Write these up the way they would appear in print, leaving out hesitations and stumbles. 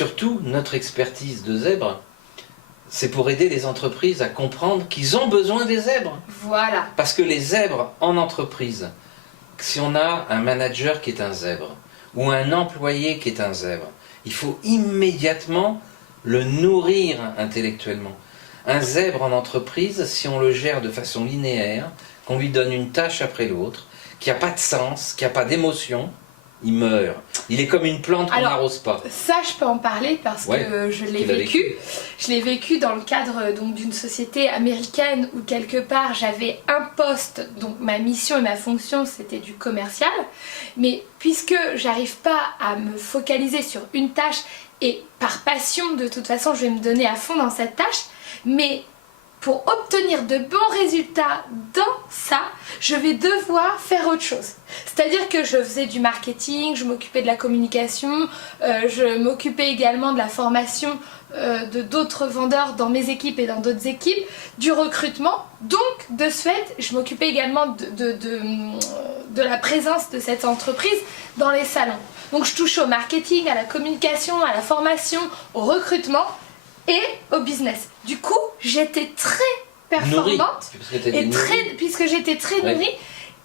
surtout, notre expertise de zèbre, c'est pour aider les entreprises à comprendre qu'ils ont besoin des zèbres. Voilà. Parce que les zèbres en entreprise, si on a un manager qui est un zèbre, ou un employé qui est un zèbre, il faut immédiatement le nourrir intellectuellement. Un zèbre en entreprise, si on le gère de façon linéaire, qu'on lui donne une tâche après l'autre, qui n'a pas de sens, qui n'a pas d'émotion, il meurt. Il est comme une plante qu'on n'arrose pas. Ça, je peux en parler parce que je l'ai vécu. Je l'ai vécu dans le cadre d'une société américaine où quelque part j'avais un poste, donc ma mission et ma fonction c'était du commercial. Mais puisque j'arrive pas à me focaliser sur une tâche et par passion de toute façon je vais me donner à fond dans cette tâche, mais pour obtenir de bons résultats dans ça, je vais devoir faire autre chose. C'est-à-dire que je faisais du marketing, je m'occupais de la communication, je m'occupais également de la formation de d'autres vendeurs dans mes équipes et dans d'autres équipes, du recrutement. Donc, de ce fait, je m'occupais également de la présence de cette entreprise dans les salons. Donc, je touchais au marketing, à la communication, à la formation, au recrutement et au business. Du coup, j'étais très performante puisque j'étais très nourrie.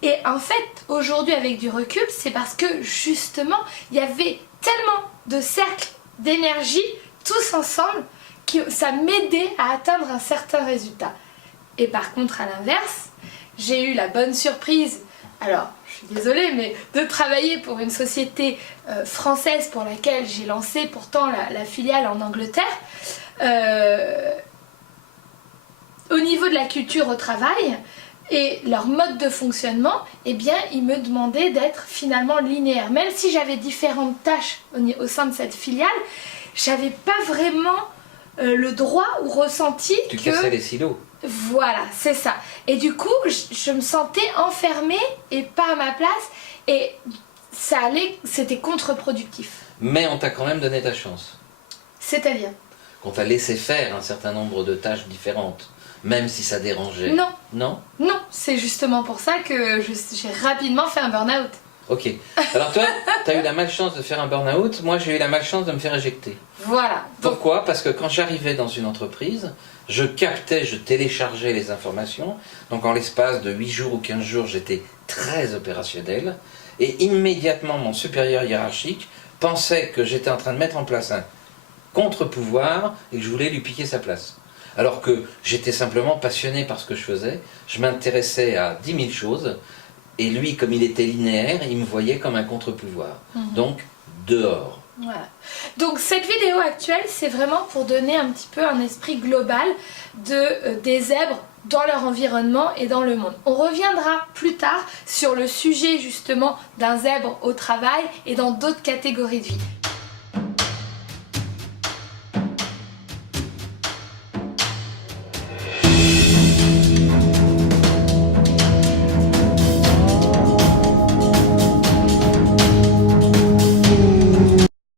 Et en fait, aujourd'hui, avec du recul, c'est parce que justement, il y avait tellement de cercles d'énergie, tous ensemble, que ça m'aidait à atteindre un certain résultat. Et par contre, à l'inverse, j'ai eu la bonne surprise, alors je suis désolée, mais de travailler pour une société française pour laquelle j'ai lancé pourtant la filiale en Angleterre. Au niveau de la culture au travail et leur mode de fonctionnement, eh bien, ils me demandaient d'être finalement linéaire. Même si j'avais différentes tâches au sein de cette filiale, j'avais pas vraiment le droit ou ressenti que... Tu cassais les silos. Voilà, c'est ça. Et du coup, je me sentais enfermée et pas à ma place. Et ça allait, c'était contre-productif. Mais on t'a quand même donné ta chance. C'est-à-dire ? Qu'on t'a laissé faire un certain nombre de tâches différentes, même si ça dérangeait. Non. Non ? Non, c'est justement pour ça que j'ai rapidement fait un burn-out. Ok. Alors toi, tu as eu la malchance de faire un burn-out, moi j'ai eu la malchance de me faire éjecter. Voilà. Pourquoi ? Parce que quand j'arrivais dans une entreprise, je captais, je téléchargeais les informations, donc en l'espace de 8 jours ou 15 jours, j'étais très opérationnel, et immédiatement mon supérieur hiérarchique pensait que j'étais en train de mettre en place un contre-pouvoir et que je voulais lui piquer sa place. Alors que j'étais simplement passionné par ce que je faisais, je m'intéressais à 10 000 choses, et lui, comme il était linéaire, il me voyait comme un contre-pouvoir. Donc, dehors. Voilà. Donc cette vidéo actuelle, c'est vraiment pour donner un petit peu un esprit global des zèbres dans leur environnement et dans le monde. On reviendra plus tard sur le sujet justement d'un zèbre au travail et dans d'autres catégories de vie.